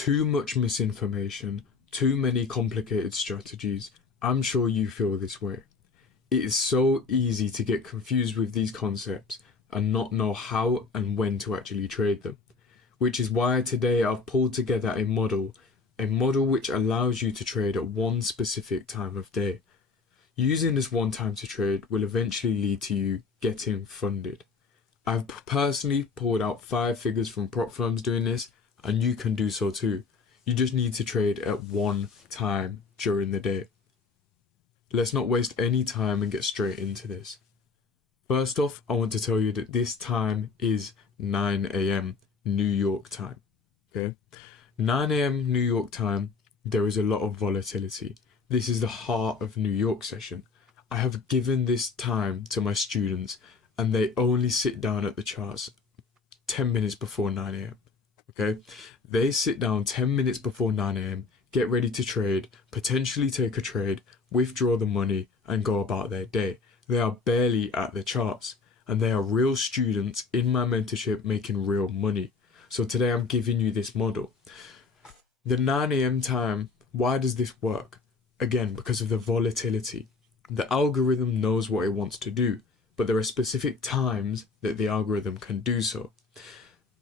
too much misinformation, too many complicated strategies. I'm sure you feel this way. It is so easy to get confused with these concepts and not know how and when to actually trade them, which is why today I've pulled together a model which allows you to trade at one specific time of day. Using this one time to trade will eventually lead to you getting funded. I've personally pulled out 5 figures from prop firms doing this, and you can do so too. You just need to trade at one time during the day. Let's not waste any time and get straight into this. First off, I want to tell you that this time is 9 a.m. New York time. Okay? 9 a.m. New York time, there is a lot of volatility. This is the heart of New York session. I have given this time to my students and they only sit down at the charts 10 minutes before 9 a.m. Okay? They sit down 10 minutes before 9 a.m., get ready to trade, potentially take a trade, withdraw the money and go about their day. They are barely at the charts and they are real students in my mentorship making real money. So today I'm giving you this model. The 9 a.m. time, why does this work? Again, because of the volatility. The algorithm knows what it wants to do, but there are specific times that the algorithm can do so.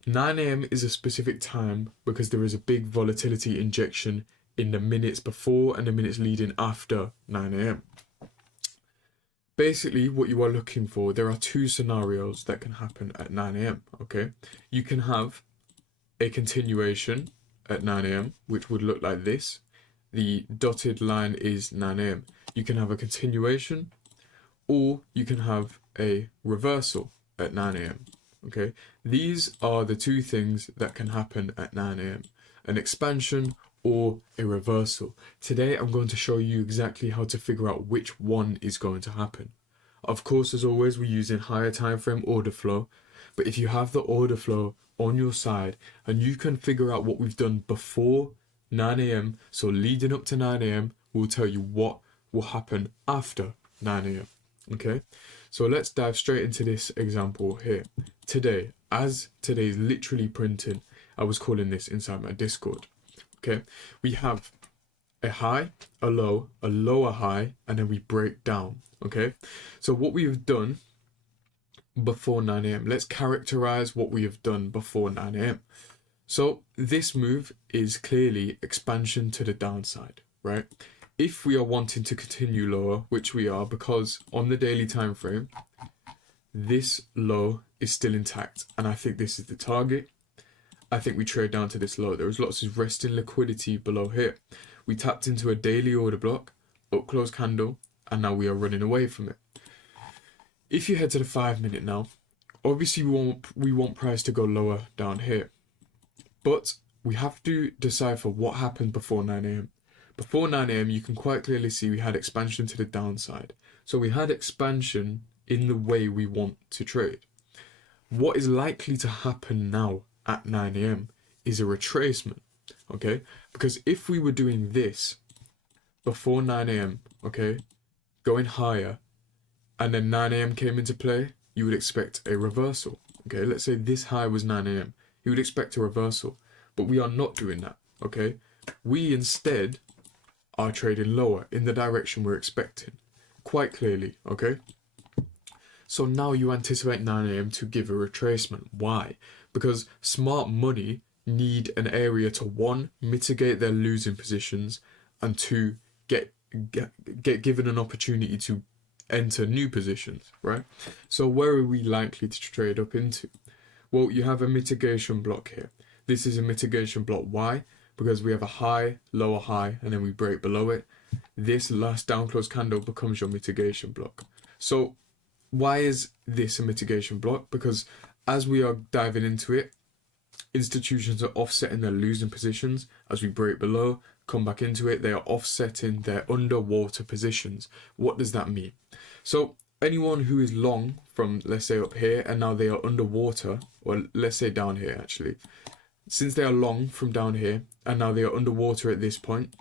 9 a.m. is a specific time because there is a big volatility injection in the minutes before and the minutes leading after 9 a.m. Basically, what you are looking for, there are 2 scenarios that can happen at 9 a.m. Okay, you can have a continuation at 9 a.m., which would look like this. The dotted line is 9 a.m. You can have a continuation, or you can have a reversal at 9 a.m. Okay, these are the 2 things that can happen at 9 a.m. An expansion or a reversal. Today I'm going to show you exactly how to figure out which one is going to happen. Of course, as always, we're using higher time frame order flow, but if you have the order flow on your side and you can figure out what we've done before 9 a.m, so leading up to 9 a.m, we'll tell you what will happen after 9 a.m. Okay, so let's dive straight into this example here. Today, as today is literally printing, I was calling this inside my Discord. Okay, we have a high, a low, a lower high, and then we break down. Okay, so what we've done before 9 a.m, let's characterize what we have done before 9 a.m. So this move is clearly expansion to the downside, right? If we are wanting to continue lower, which we are, because on the daily time frame, this low is still intact, and I think this is the target. I think we trade down to this low. There was lots of resting liquidity below here. We tapped into a daily order block, up close candle, and now we are running away from it. If you head to the 5-minute now, obviously we want price to go lower down here, but we have to decipher what happened before 9 a.m. Before 9 a.m, you can quite clearly see we had expansion to the downside. So we had expansion in the way we want to trade. What is likely to happen now at 9 a.m. is a retracement, okay? Because if we were doing this before 9 a.m, okay, going higher, and then 9 a.m. came into play, you would expect a reversal, okay? Let's say this high was 9 a.m. You would expect a reversal, but we are not doing that, okay? We instead are trading lower in the direction we're expecting, quite clearly, okay? So now you anticipate 9 a.m. to give a retracement. Why? Because smart money need an area to 1, mitigate their losing positions, and 2, get given an opportunity to enter new positions, right? So where are we likely to trade up into? Well, you have a mitigation block here. This is a mitigation block. Why? Because we have a high, lower high, and then we break below it. This last down close candle becomes your mitigation block. So why is this a mitigation block? Because as we are diving into it, institutions are offsetting their losing positions. As we break below, come back into it, they are offsetting their underwater positions. What does that mean? So anyone who is long from, let's say, up here, and now they are underwater, or let's say down here actually, since they are long from down here, and now they are underwater at this point,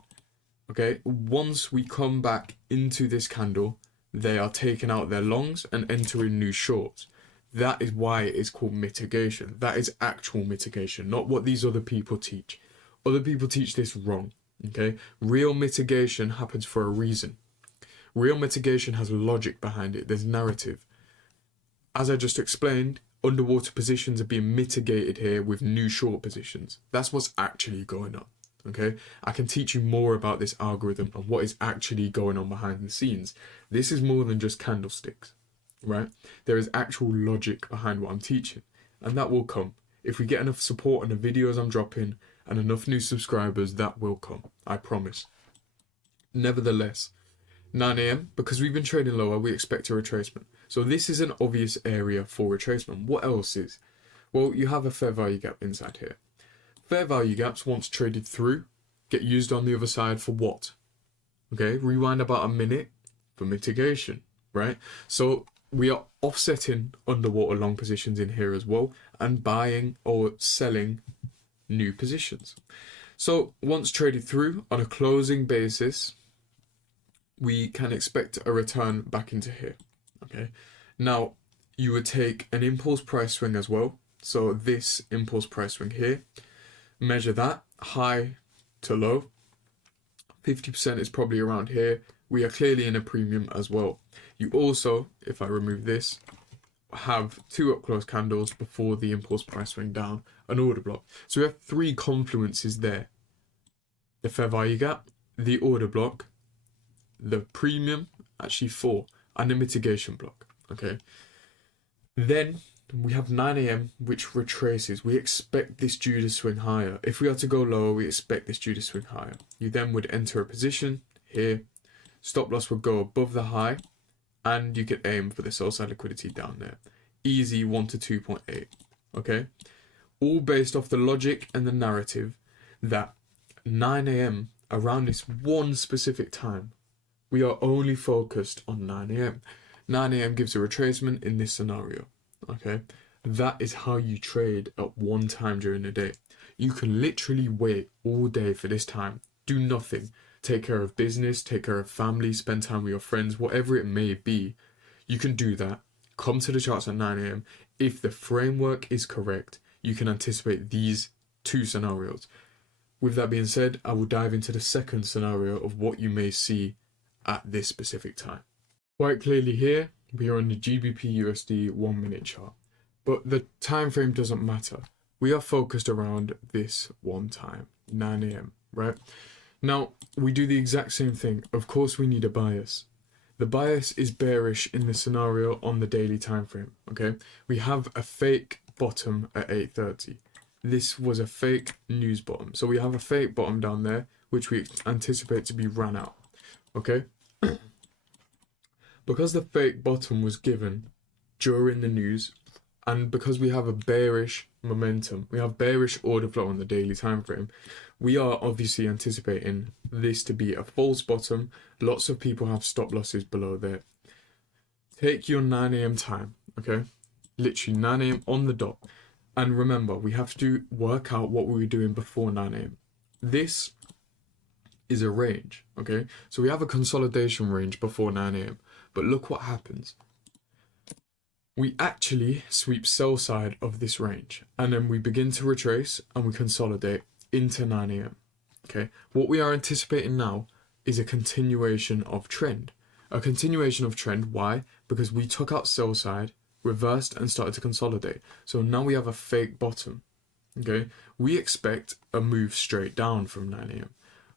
okay, once we come back into this candle, they are taking out their longs and entering new shorts. That is why it is called mitigation. That is actual mitigation, not what these other people teach. Other people teach this wrong. Okay, real mitigation happens for a reason. Real mitigation has logic behind it. There's narrative. As I just explained, underwater positions are being mitigated here with new short positions. That's what's actually going on. Okay, I can teach you more about this algorithm and what is actually going on behind the scenes. This is more than just candlesticks, right? There is actual logic behind what I'm teaching, and that will come. If we get enough support on the videos I'm dropping and enough new subscribers, that will come. I promise. Nevertheless, 9 a.m, because we've been trading lower, we expect a retracement. So this is an obvious area for retracement. What else is? Well, you have a fair value gap inside here. Fair value gaps, once traded through, get used on the other side for what? Okay, rewind about a minute for mitigation, right? So we are offsetting underwater long positions in here as well and buying or selling new positions. So once traded through on a closing basis, we can expect a return back into here. Okay, now you would take an impulse price swing as well. So this impulse price swing here, measure that high to low. 50% is probably around here. We are clearly in a premium as well. You also, if I remove this, have two up close candles before the impulse price swing down, an order block. So we have three confluences there: the fair value gap, the order block, the premium, actually four, and the mitigation block. Okay, then we have 9 a.m, which retraces. We expect this due to swing higher. If we are to go lower, we expect this due to swing higher. You then would enter a position here. Stop loss would go above the high, and you can aim for the sell side liquidity down there. Easy 1 to 2.8. Okay, all based off the logic and the narrative that 9 a.m, around this one specific time, we are only focused on 9 a.m. 9 a.m gives a retracement in this scenario. Okay, that is how you trade at one time during the day. You can literally wait all day for this time, do nothing, take care of business, take care of family, spend time with your friends, whatever it may be. You can do that. Come to the charts at 9 a.m. If the framework is correct, you can anticipate these two scenarios. With that being said, I will dive into the second scenario of what you may see at this specific time. Quite clearly here, we are on the GBP USD 1 minute chart, but the time frame doesn't matter. We are focused around this one time, 9 a.m, right? Now, we do the exact same thing. Of course, we need a bias. The bias is bearish in this scenario on the daily time frame, okay? We have a fake bottom at 8:30. This was a fake news bottom. So we have a fake bottom down there, which we anticipate to be ran out, okay? Because the fake bottom was given during the news, and because we have a bearish momentum, we have bearish order flow on the daily time frame, we are obviously anticipating this to be a false bottom. Lots of people have stop losses below there. Take your 9 a.m time, okay? Literally 9 a.m on the dot. And remember, we have to work out what we were doing before 9 a.m. This is a range, okay? So we have a consolidation range before 9 a.m. But look what happens. We actually sweep sell side of this range, and then we begin to retrace and we consolidate into 9 a.m. Okay, what we are anticipating now is a continuation of trend. A continuation of trend, why? Because we took out sell side, reversed and started to consolidate. So now we have a fake bottom. Okay, we expect a move straight down from 9 a.m.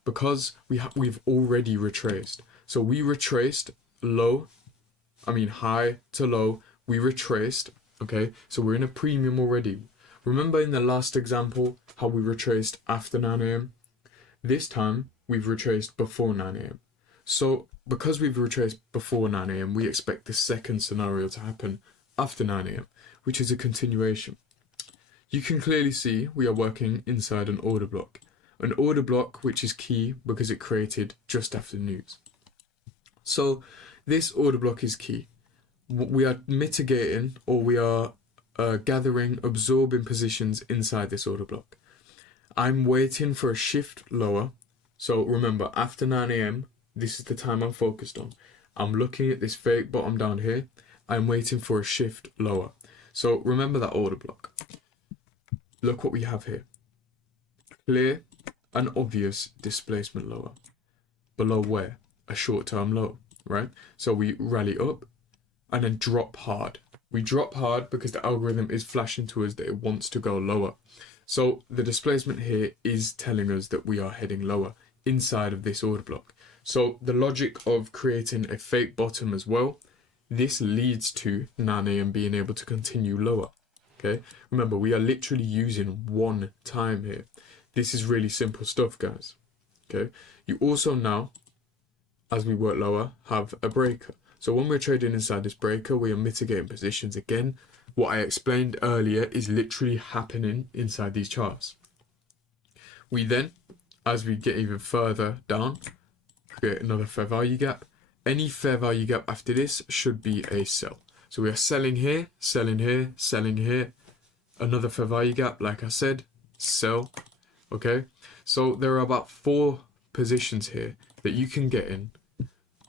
because we've already retraced. So we retraced high to low, we retraced, okay? So we're in a premium already. Remember in the last example, how we retraced after 9 a.m? This time, we've retraced before 9 a.m. So because we've retraced before 9 a.m, we expect the second scenario to happen after 9 a.m, which is a continuation. You can clearly see we are working inside an order block. An order block which is key because it created just after news. So this order block is key. We are mitigating, or we are absorbing positions inside this order block. I'm waiting for a shift lower. So remember, after 9 a.m, this is the time I'm focused on. I'm looking at this fake bottom down here. I'm waiting for a shift lower. So remember that order block. Look what we have here. Clear an obvious displacement lower. Below where? A short-term low, right? So we rally up and then drop hard. We drop hard because the algorithm is flashing to us that it wants to go lower. So the displacement here is telling us that we are heading lower inside of this order block. So the logic of creating a fake bottom as well, this leads to 9 a.m. being able to continue lower. Okay, remember we are literally using one time here. This is really simple stuff, guys. Okay, you also now, as we work lower, have a breaker. So when we're trading inside this breaker, we are mitigating positions again. What I explained earlier is literally happening inside these charts. We then, as we get even further down, create another fair value gap. Any fair value gap after this should be a sell. So we are selling here, selling here, selling here. Another fair value gap, like I said, sell. Okay, so there are about 4 positions here that you can get in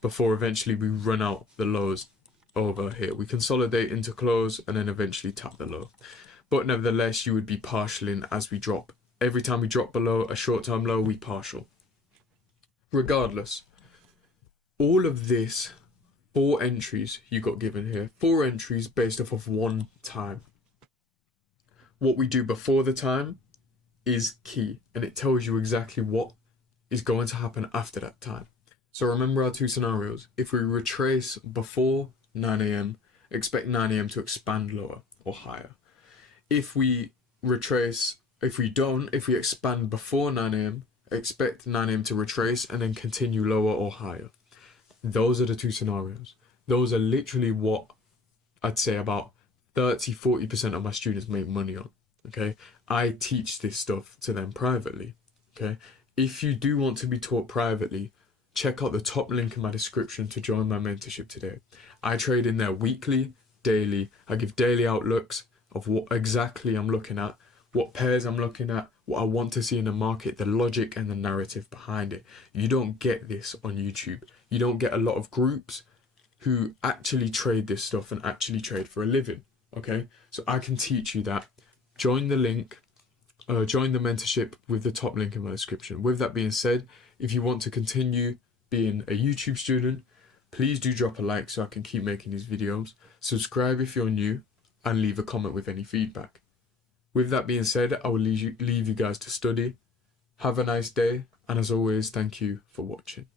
before eventually we run out the lows over here. We consolidate into close and then eventually tap the low. But nevertheless, you would be partialing as we drop. Every time we drop below a short-term low, we partial. Regardless, all of this, 4 entries you got given here, 4 entries based off of one time. What we do before the time is key, and it tells you exactly what is going to happen after that time. So remember our 2 scenarios. If we retrace before 9 a.m., expect 9 a.m. to expand lower or higher. If we retrace, if we expand before 9 a.m., expect 9 a.m. to retrace and then continue lower or higher. Those are the 2 scenarios. Those are literally what I'd say about 30-40% of my students make money on. Okay, I teach this stuff to them privately. Okay, if you do want to be taught privately, check out the top link in my description to join my mentorship today. I trade in there weekly, daily. I give daily outlooks of what exactly I'm looking at, what pairs I'm looking at, what I want to see in the market, the logic and the narrative behind it. You don't get this on YouTube. You don't get a lot of groups who actually trade this stuff and actually trade for a living. Okay, so I can teach you that. Join the link, join the mentorship with the top link in my description. With that being said, if you want to continue being a YouTube student, please do drop a like so I can keep making these videos. Subscribe if you're new and leave a comment with any feedback. With that being said, I will leave you guys to study. Have a nice day, and as always, thank you for watching.